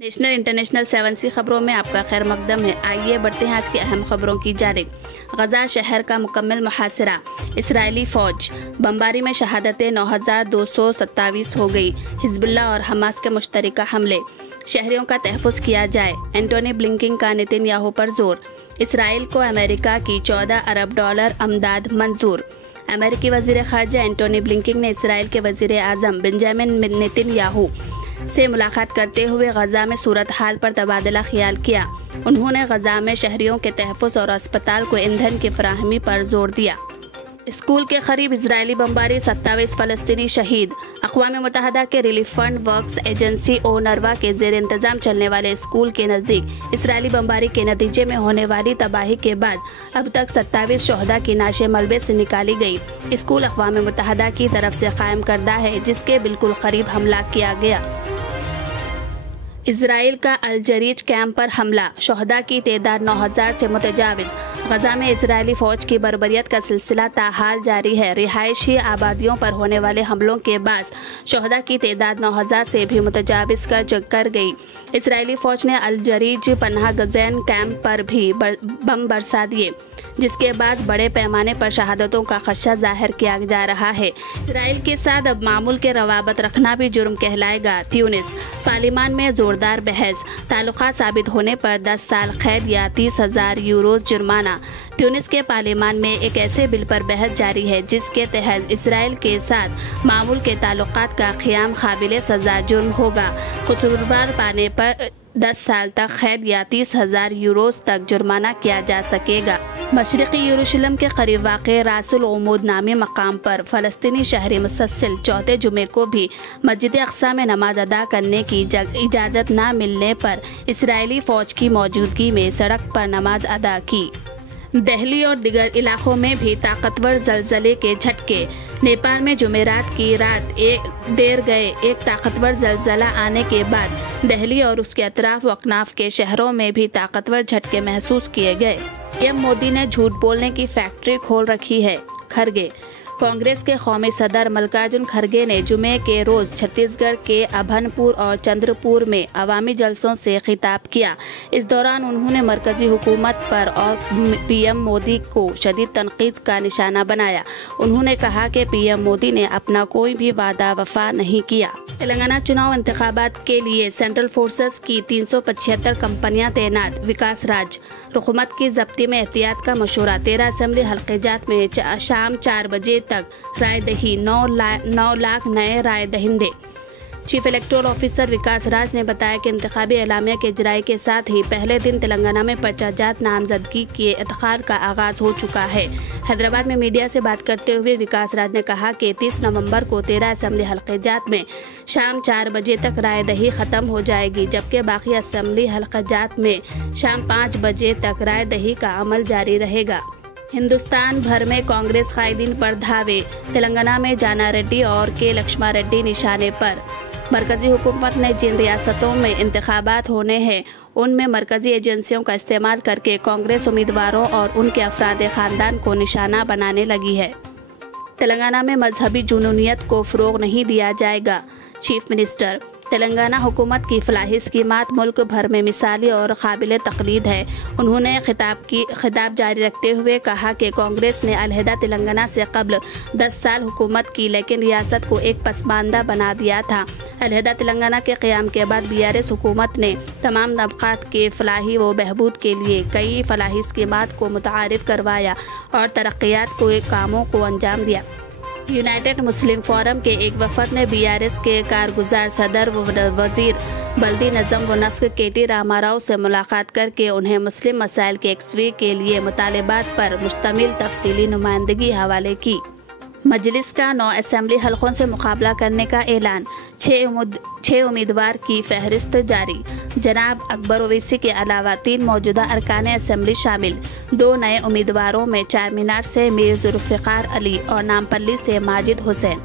National international 7C खबरों में आपका खैर मकदम है। आइए बढ़ते हैं आज की अहम खबरों की जानिब। गजा शहर का मुकम्मल मुहासिरा, इसराइली फौज बमबारी में शहादतें 9227 हो गई। हिजबुल्लाह और हमास के मुश्तरका हमले, शहरियों का तहफ़्फ़ुज़ किया जाए। एंटोनी ब्लिंकन का नेतन्याहू पर जोर। इसराइल को अमेरिका की $14 अरब अमदाद मंजूर। अमेरिकी वज़ीर ख़ारजा एंटोनी ब्लिंकन ने इसराइल के वज़ीर आज़म बेंजामिन नेतन्याहू से मुलाकात करते हुए गजा में सूरत हाल पर तबादला ख्याल किया। उन्होंने गजा में शहरियों के तहफ़्फ़ुज़ और अस्पताल को ईंधन की फराहमी पर जोर दिया। स्कूल के करीब इजरायली बमबारी, 27 फ़लस्तीनी शहीद। अक़वाम मुत्तहिदा के रिलीफ फंड वर्क्स एजेंसी ओनरवा के ज़ेर इंतज़ाम चलने वाले स्कूल के नज़दीक इसराइली बमबारी के नतीजे में होने वाली तबाही के बाद अब तक 27 शहदा की नाशें मलबे से निकाली गई। स्कूल अक़वाम मुत्तहिदा की तरफ से कायम करदा है, जिसके बिल्कुल करीब हमला किया गया। इसराइल का अल-जरीज कैंप पर हमला, शहदा की तादाद 9000 से मुतजाविज़। गजा में इसराइली फ़ौज की बर्बरियत का सिलसिला ताहाल जारी है। रिहायशी आबादियों पर होने वाले हमलों के बाद शहदा की तादाद 9000 से भी मुतजाविज़ कर गई। इसराइली फ़ौज ने अल-जरीज पनाह गज़ैन कैंप पर भी बम बरसा दिए, जिसके बाद बड़े पैमाने पर शहादतों का खदशा जाहिर किया जा रहा है। इसराइल के साथ अब मामूल के रवाबत रखना भी जुर्म कहलाएगा। ट्यूनिस पार्लिमान में जोरदार बहस, ताल्लुकात साबित होने पर 10 साल कैद या 30,000 यूरोज़ जुर्माना। ट्यूनिस के पार्लिमान में एक ऐसे बिल पर बहस जारी है जिसके तहत इसराइल के साथ मामूल के ताल्लुकात का क़याम काबिल सज़ा जुर्म होगा। कसूरवार पाने पर 10 साल तक कैद या 30,000 यूरोज़ तक जुर्माना किया जा सकेगा। मशरक़ी यरूशलेम के करीब वाक़े रासुल उमूद नामी मकाम पर फ़लस्तीनी शहरी मुसलसल चौथे जुमे को भी मस्जिद अक़सा में नमाज अदा करने की इजाज़त न मिलने पर इसराइली फ़ौज की मौजूदगी में सड़क पर नमाज अदा की। दिल्ली और दीगर इलाकों में भी ताकतवर ज़लज़ले के झटके। नेपाल में जुमेरात की रात देर गए एक ताकतवर ज़लज़ला आने के बाद दिल्ली और उसके अतराफ व अकनाफ के शहरों में भी ताकतवर झटके महसूस किए गए। पीएम मोदी ने झूठ बोलने की फैक्ट्री खोल रखी है। खरगे कांग्रेस के कौमी सदर मल्लिकार्जुन खरगे ने जुमे के रोज़ छत्तीसगढ़ के अभनपुर और चंद्रपुर में अवामी जलसों से खिताब किया। इस दौरान उन्होंने मरकजी हुकूमत पर और पीएम मोदी को शदीद तनकीद का निशाना बनाया। उन्होंने कहा कि पीएम मोदी ने अपना कोई भी वादा वफा नहीं किया। तेलंगाना चुनाव इंतखाबात के लिए सेंट्रल फोर्सेस की 375 कंपनियां तैनात। विकास राज हुकूमत की जब्ती में एहतियात का मशवरा। 13 असेंबली हल्क़ात में शाम 4 बजे तक राय दही। 9 लाख नए राय दहिंदे। चीफ इलेक्टोरल ऑफिसर विकास राज ने बताया कि इंतखाबी एलामिया के इजराई के साथ ही पहले दिन तेलंगाना में पर्चाजात नामजदगी के इत्तिखाद का आगाज़ हो चुका है। हैदराबाद में मीडिया से बात करते हुए विकास राज ने कहा कि 30 नवंबर को 13 असेंबली हल्क़ात में शाम 4 बजे तक राय दही ख़त्म हो जाएगी, जबकि बाकी असेंबली हल्क़ात में शाम 5 बजे तक राय दही का अमल जारी रहेगा। हिंदुस्तान भर में कांग्रेस कायदीन पर धावे। तेलंगाना में जाना रेड्डी और के लक्ष्मण रेड्डी निशाने पर। मरकजी हुकूमत ने जिन रियासतों में इंतखाबात होने हैं उनमें मरकजी एजेंसियों का इस्तेमाल करके कांग्रेस उम्मीदवारों और उनके अफराद ख़ानदान को निशाना बनाने लगी है। तेलंगाना में मजहबी जुनूनियत को फ़रोग़ नहीं दिया जाएगा। चीफ मिनिस्टर तेलंगाना हुकूमत की फलाही स्कीमात मुल्क भर में मिसाली और काबिल तक़लीद है। उन्होंने खिताब जारी रखते हुए कहा कि कांग्रेस ने अलहदा तेलंगाना से कबल 10 साल हुकूमत की, लेकिन रियासत को एक पसमानदा बना दिया था। अलहदा तेलंगाना के क़याम के बाद BRS हुकूमत ने तमाम तबक़ात के फलाही व बहबूद के लिए कई फलाही स्कीमात को मुतारिफ़ करवाया और तरक्यात को कामों को अंजाम दिया। यूनाइटेड मुस्लिम फोरम के एक वफद ने BRS के कारगुजार सदर व वज़ीर बल्दी नज़म व नस्क KT रामाराव से मुलाकात करके उन्हें मुस्लिम मसाइल के यकसवी के लिए मुतालबात पर मुश्तमिल तफसीली नुमाइंदगी हवाले की। मजलिस का 9 असेंबली हलकों से मुकाबला करने का ऐलान। 6 उम्मीदवार की फहरिस्त जारी। जनाब अकबर ओवैसी के अलावा 3 मौजूदा अरकान असेंबली शामिल। 2 नए उम्मीदवारों में चार मीनार से मीर जुल्फ़िकार अली और नामपल्ली से माजिद हुसैन।